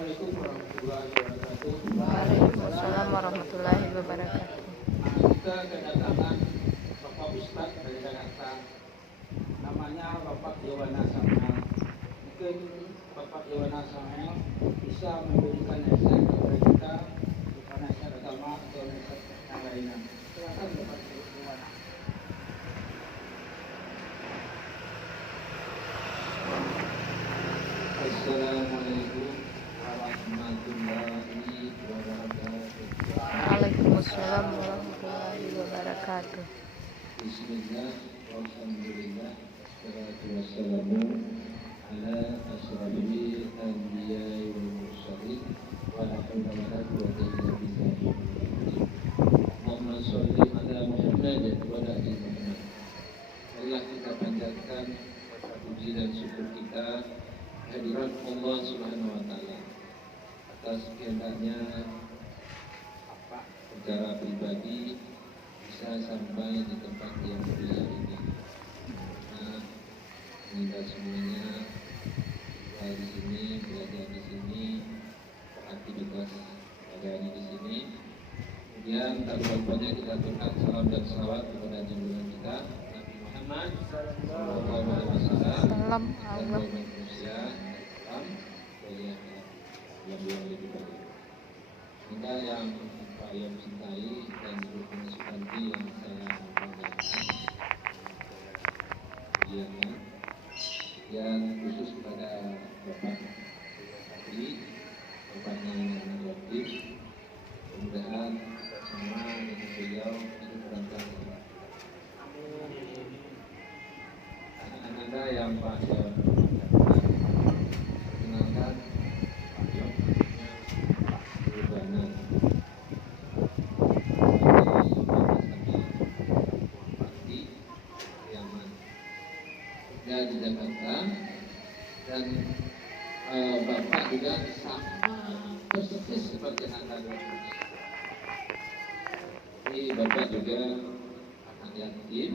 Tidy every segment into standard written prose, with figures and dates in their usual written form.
Assalamualaikum warahmatullahi wabarakatuh. Waalaikumsalam warahmatullahi wabarakatuh. Kita kedatangan Bapak Ustadz dari Jakarta. Namanya Bapak Yowana Samuel. Mungkin Bapak Yowana Samuel bisa memberikan nasihat kepada kita, bukan nasihat agama atau nasihat yang lainnya. Silakan Bapak Yowana. Assalamualaikum warahmatullahi wabarakatuh. Waalaikumsalam warahmatullahi wabarakatuh. Bismillah, walhamdulillah, wassalatu wassalamu ala asyrafil anbiya'i wal mursalin wa la haula wa la quwwata illa billah. Allahumma sholli ala Muhammad wa ala ali Muhammad. Allah kita panjatkan puji dan syukur kita hadirat Allah Subhanahu wa taala atas kehendaknya secara pribadi bisa sampai di tempat yang mulia ini. Nah, kita semuanya dari sini, belajar di sini, beraktivitas hari di sini. Kemudian tak lupa kita aturkan salam dan salawat kepada junjungan kita Nabi Muhammad sallallahu alaihi wasallam. Salam Allah. Manusia, yang lebih baik. Kita yang saya cintai dan seluruh pengasuhanti yang saya banggakan, yang khusus kepada Bapak Tadi, Bapaknya yang Yobis, mudah-mudahan sama dengan beliau itu berangkat. Anak-anak yang Pak Yon, perkenalkan Pak Yon, Rubana. Di Jakarta dan Bapak juga sama persis seperti anak ini. Bapak juga anak yatim,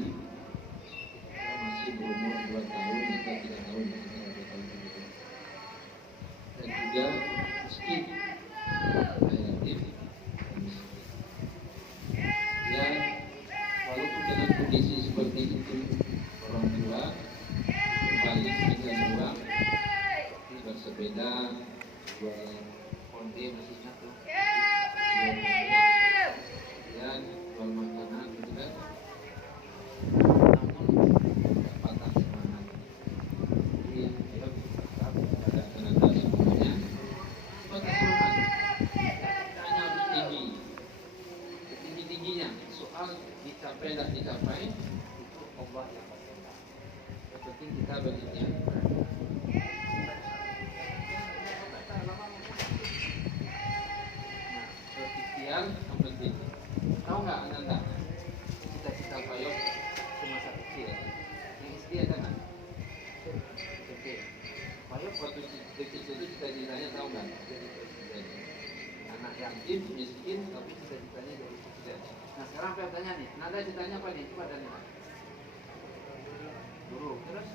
masih berumur 2 tahun atau 3 tahun antara 2 tahun itu. Dan juga miskin, yatim, ya walaupun dengan kondisi seperti itu orang tua balik dengan uang bersepeda jual konde masih satu dan jual makanan gitu kan, namun patah semangat. Jadi kita berharap pada tenaga semuanya patah semangat, hanya harus tinggi-tingginya. Soal dicapai dan dicapai itu Allah yang berkehendak. Yang penting kita berikhtiar. Berikhtiar yang penting. Tahu nggak Ananda? Cita-cita Pak Yok semasa kecil. Yang istri ada nggak? Oke. Pak Yok waktu kecil itu cita-citanya tahu nggak? Jadi presiden. Anak yatim, miskin, tapi cita-citanya jadi presiden. Nah sekarang saya tanya nih, Nanda citanya apa nih? Coba tanya. Guru, terus?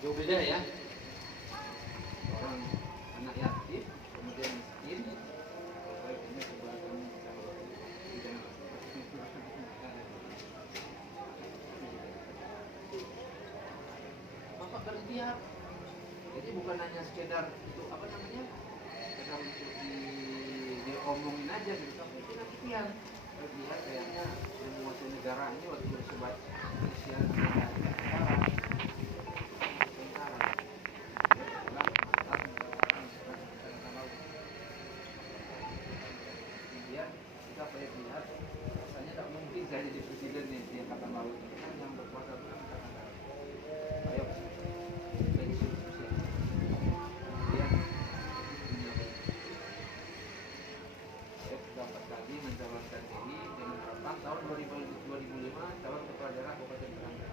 Jauh beda ya. Orang anak yatim, kemudian miskin. Bapak berikhtiar. Jadi bukan hanya sekedar itu apa namanya? Sekedar untuk diomongin aja gitu, tapi kita ikhtiar. Dia kayaknya yang menguasai negara ini waktu bersebat usia negara. Kita lihat rasanya tak mungkin saya jadi presiden nih di angkatan laut. Kan yang berkuasa itu kan angkatan darat. Ayo, bagi sukses. Kemudian saya dapat tadi mencalonkan diri dengan harapan tahun 2005 calon kepala daerah Kabupaten Keranggan.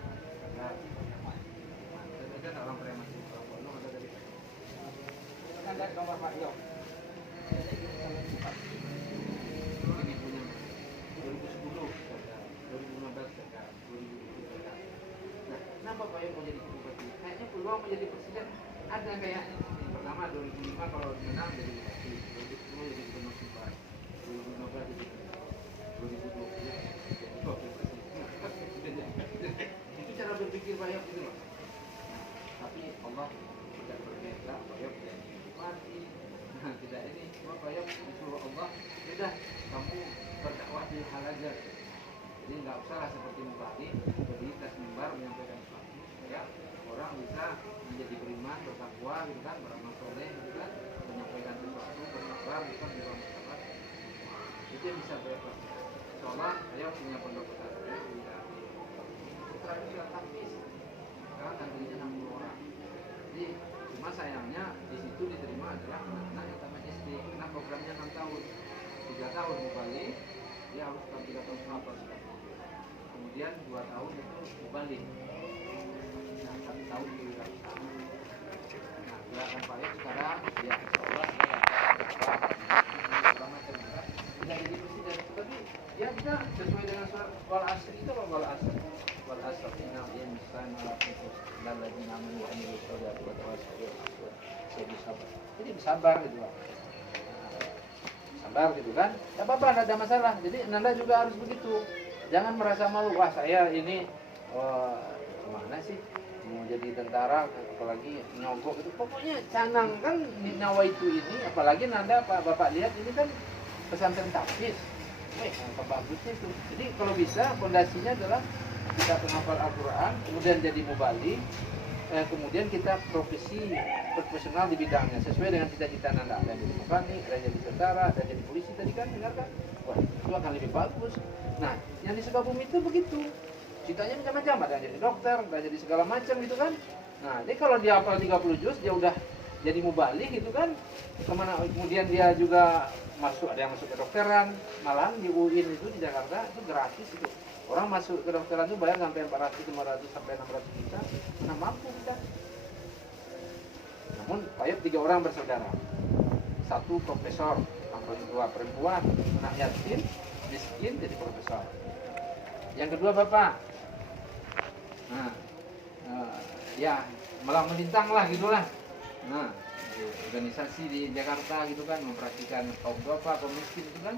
lihat gambar Pak Yok. Ini punya 2010 gagal, 2015 gagal, 2020 gagal. Nah, kenapa Pak Yok mau jadi bupati? Kayaknya peluang menjadi presiden ada kayaknya. Pertama 2005 kalau menang jadi bupati, 2010 jadi gubernur Subang, 2015 jadi 2020 jadi wakil presiden. Itu cara berpikir Pak Yok gitu loh. Tapi Allah tidak berkehendak, Pak Yok tidak jadi bupati. Nah, tidak ini, cuma Pak Yok disuruh Allah, sudah kamu berdakwah di hal aja. Jadi nggak usah lah seperti mubalik, berdiri atas mimbar menyampaikan sesuatu supaya orang bisa menjadi beriman, bertakwa, gitu kan, beramal soleh, gitu kan, menyampaikan sesuatu, bersabar, gitu kan, di ruang masyarakat. Itu yang bisa Pak Yok lakukan. Soalnya Pak Yok punya pondok pesantren di Putra juga tapis. Sekarang nantinya 60 orang. Jadi cuma sayangnya di situ diterima adalah anak-anak yang tamat SD karena programnya 6 tahun, 3 tahun mubalik, dia harus 3 tahun apa kemudian 2 tahun itu mubalik, nah 1 tahun di wirausaha. Nah gerakan Pak Yok sekarang dia insyaallah dia macam tidak jadi presiden, tapi dia bisa sesuai dengan surat wal asr itu apa wal asr? Wal asr inna al-insana lafi khusr illa alladziina aamanu wa 'amilus shalihaati wa tawassaw bil haqqi wa tawassaw bis sabr. Jadi bersabar gitu Pak. Sabar gitu kan. Enggak apa-apa, enggak ada masalah. Jadi Nanda juga harus begitu. Jangan merasa malu, wah saya ini kemana sih mau jadi tentara apalagi nyogok itu. Pokoknya canangkan di nyawa itu ini, apalagi Nanda Bapak lihat ini kan pesantren tahfiz. Apa bagusnya itu. Jadi kalau bisa fondasinya adalah kita penghafal Al-Quran, kemudian jadi mubalik, kemudian kita profesional di bidangnya sesuai dengan cita-cita Nanda. Ada jadi mekanik, ada jadi tentara, ada jadi polisi tadi kan, dengarkan? Wah, itu akan lebih bagus. Nah, yang di Sukabumi itu begitu. Citanya macam-macam, ada yang jadi dokter, ada jadi segala macam gitu kan. Nah, jadi kalau dia hafal 30 juz, dia udah jadi mubalik gitu kan. Kemudian dia juga ada yang masuk ke dokteran, malahan di UIN itu di Jakarta itu gratis itu. Orang masuk ke dokteran itu bayar sampai 400, 500 sampai 600 juta, mana mampu kita. Namun Pak Yok 3 orang bersaudara, 1 profesor, yang 2 perempuan, anak yatim, miskin jadi profesor. Yang kedua Bapak, ya malah melintang lah gitulah. Nah, organisasi di Jakarta gitu kan, memperhatikan kaum duafa, kaum miskin itu kan.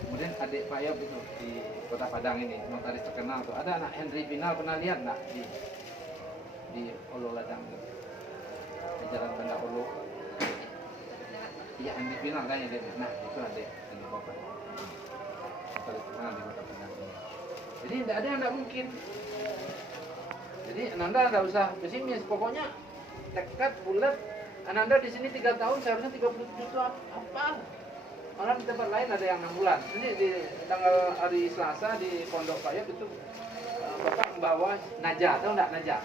Kemudian adik Pak Yok itu di Kota Padang ini, notaris terkenal tuh. Ada anak Henry Pinal, pernah lihat nggak di Olo Ladang itu, di Jalan Banda Olo. Iya Henry Pinal kan ya dia. Nah itu adik Bapak, notaris terkenal di Kota Padang ini. Jadi tidak ada yang tidak mungkin. Jadi Ananda tidak usah pesimis, pokoknya tekad bulat. Ananda di sini 3 tahun seharusnya 30 juta apa? Malah di tempat lain ada yang 6 bulan. Jadi di tanggal hari Selasa di Pondok Pak Yok itu Bapak membawa Najah, tahu enggak Najah?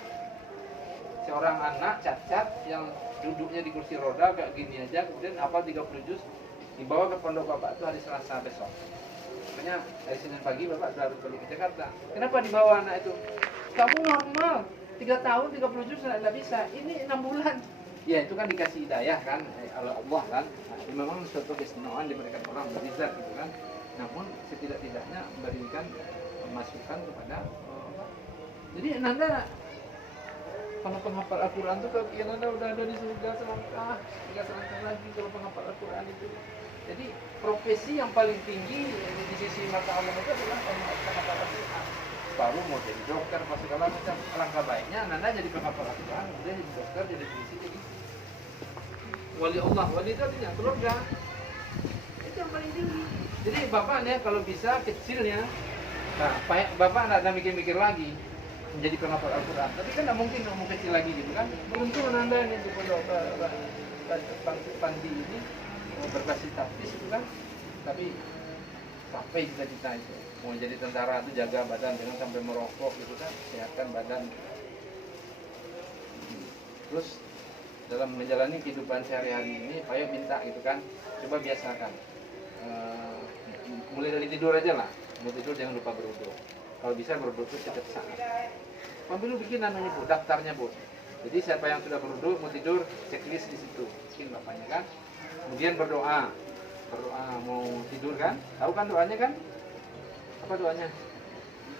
Seorang anak cacat yang duduknya di kursi roda kayak gini aja, kemudian hafal 30 juz dibawa ke Pondok Bapak itu hari Selasa besok. Makanya hari Senin pagi Bapak sudah harus balik ke Jakarta. Kenapa dibawa anak itu? Kamu normal, 3 tahun 30 juz enggak bisa. Ini 6 bulan. Ya itu kan dikasih hidayah kan oleh Allah kan. Nah, memang suatu keistimewaan diberikan orang berizat gitu kan. Namun setidak-tidaknya memberikan masukan kepada jadi Nanda kalau penghafal Al-Quran itu kaki Nanda udah ada di surga selangkah, 3 selangkah lagi kalau penghafal Al-Quran itu. Jadi profesi yang paling tinggi di sisi mata Allah itu adalah penghafal Al-Quran. Baru mau jadi dokter apa segala macam. Alangkah baiknya Nanda jadi penghafal Al-Quran, kemudian jadi dokter, jadi polisi, jadi wali Allah. Wali itu artinya keluarga. Itu yang paling tinggi. Jadi Bapak nih kalau bisa kecilnya, nah Bapak nggak ada mikir-mikir lagi menjadi penghafal Al-Quran. Tapi kan nggak mungkin mau kecil lagi gitu kan. Beruntung Nanda ini di Pondok Pandi ini berbasis tahfiz itu kan. Tapi sampai cita-cita itu mau jadi tentara itu jaga badan, jangan sampai merokok gitu kan, sehatkan badan. Terus dalam menjalani kehidupan sehari-hari ini Pak Yok minta gitu kan, coba biasakan mulai dari tidur aja lah. Mau tidur jangan lupa berwudu, kalau bisa berwudu setiap saat. Ambil lu bikin namanya Bu, daftarnya Bu, Jadi siapa yang sudah berwudu mau tidur, checklist di situ. Mungkin bapaknya kan. Kemudian berdoa mau tidur kan? Tahu kan doanya kan? Apa doanya?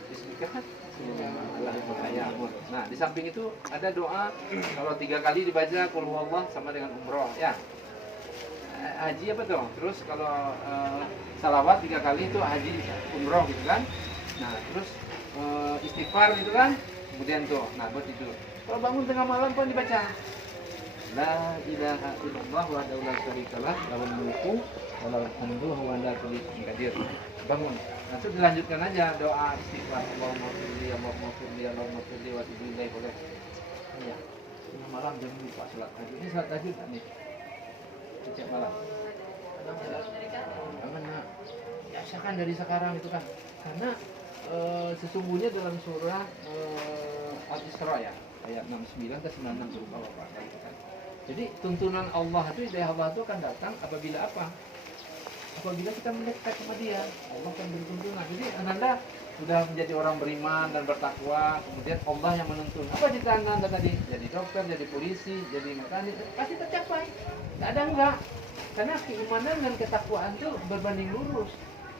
Bismillah. Nah, di samping itu ada doa kalau 3 kali dibaca qul huwallah sama dengan umroh ya. Haji apa tuh? Terus kalau salawat 3 kali itu haji umroh gitu kan. Nah, terus istighfar gitu kan. Kemudian tuh, nah buat tidur. Kalau bangun tengah malam pun dibaca La ilaha illallah wa la syarikalah lahul mulku wa lahul hamdu wa huwa ala kulli syai'in qadir. Bangun. Langsung dilanjutkan aja doa istighfar Allahumma firli Allahumma firli Allahumma firli wa tubu ilaik boleh. Iya. Tengah malam jangan lupa salat tahajud. Ini salat tahajud nih. Setiap malam. Aman nak. Biasakan dari sekarang itu kan. Karena sesungguhnya dalam surah Al-Isra ya ayat 69 ke 96 berupa Bapak gitu kan. Jadi tuntunan Allah itu, hidayah Allah itu akan datang apabila apa? Apabila kita mendekat sama Dia, Allah akan beri tuntunan. Jadi Anda sudah menjadi orang beriman dan bertakwa, kemudian Allah yang menuntun. Apa cita Anda tadi? Jadi dokter, jadi polisi, jadi mekanik, pasti tercapai. Tidak ada enggak. Karena keimanan dan ketakwaan itu berbanding lurus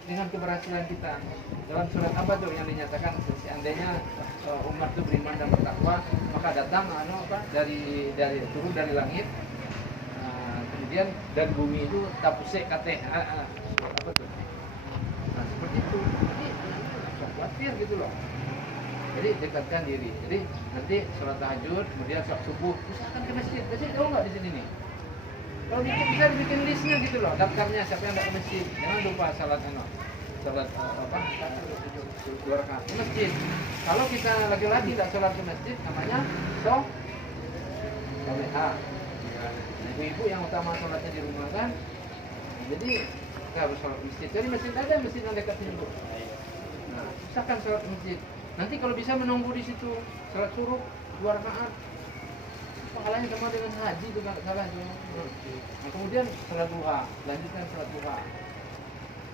dengan keberhasilan kita. Dalam surat apa tuh yang dinyatakan seandainya umat itu beriman dan bertakwa, maka datang dari turun dari langit, kemudian dan bumi itu tapusek kate apa tuh. Nah seperti itu. Jadi sok khawatir gitu loh. Jadi dekatkan diri. Jadi nanti sholat tahajud, kemudian sholat subuh, usahakan ke masjid. Masjid tahu nggak di sini nih? Kalau bikin bisa dibikin listnya gitu loh, daftarnya siapa yang nggak ke masjid. Jangan lupa salat salat apa? 2 rakaat ke masjid. Kalau kita laki-laki tidak sholat ke masjid, namanya soleha. Ibu-ibu yang utama sholatnya di rumah kan, jadi kita harus sholat ke masjid. Jadi masjid ada masjid yang dekat sini bu. Nah, usahakan sholat ke masjid. Nanti kalau bisa menunggu di situ, sholat suruh 2 rakaat. Pahalanya sama dengan haji itu nggak salah tuh. Nah, kemudian sholat duha, lanjutkan sholat duha.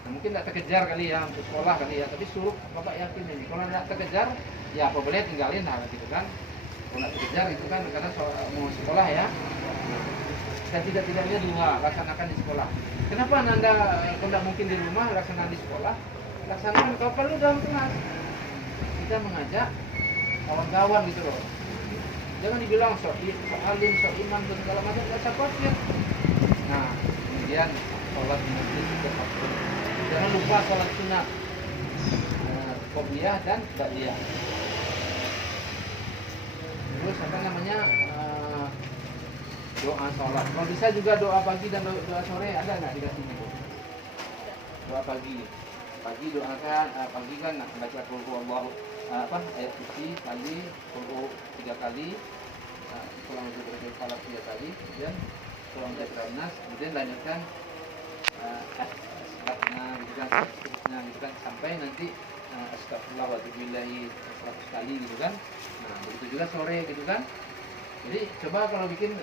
Nah, mungkin tidak terkejar kali ya untuk sekolah kali ya, tapi suruh bapak yakin ini. Kalau tidak terkejar, ya apa boleh tinggalin lah gitu kan. Kalau tidak terkejar itu kan karena mau sekolah ya. Dan tidak-tidaknya duha laksanakan di sekolah. Kenapa Anda kalau tidak mungkin di rumah laksanakan di sekolah? Laksanakan kalau perlu dalam kelas. Kita mengajak kawan-kawan gitu loh. Jangan dibilang sok alim, sok iman dan segala macam, nggak usah khawatir. Nah, kemudian sholat di masjid juga faktor. Jangan lupa sholat sunat, qobliyah dan ba'diyah. Terus apa namanya doa sholat. Kalau bisa juga doa pagi dan doa sore ada nggak dikasih bu? Doa pagi doakan pagi kan baca qul huwallahu ayat suci kali, qul 3 kali, pulang dari falaq 3 kali, kemudian pulang dari nas, kemudian lanjutkan gitu kan sampai nanti astagfirullah wa atubu ilaih 100 kali gitu kan. Nah begitu juga sore gitu kan. Jadi coba kalau bikin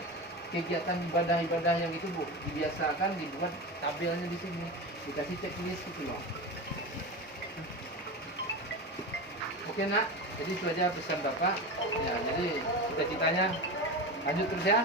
kegiatan ibadah yang itu bu, dibiasakan dibuat tabelnya di sini, dikasih checklist gitu loh. Oke nak, jadi itu aja pesan bapak. Ya, jadi cita-citanya lanjut terus ya.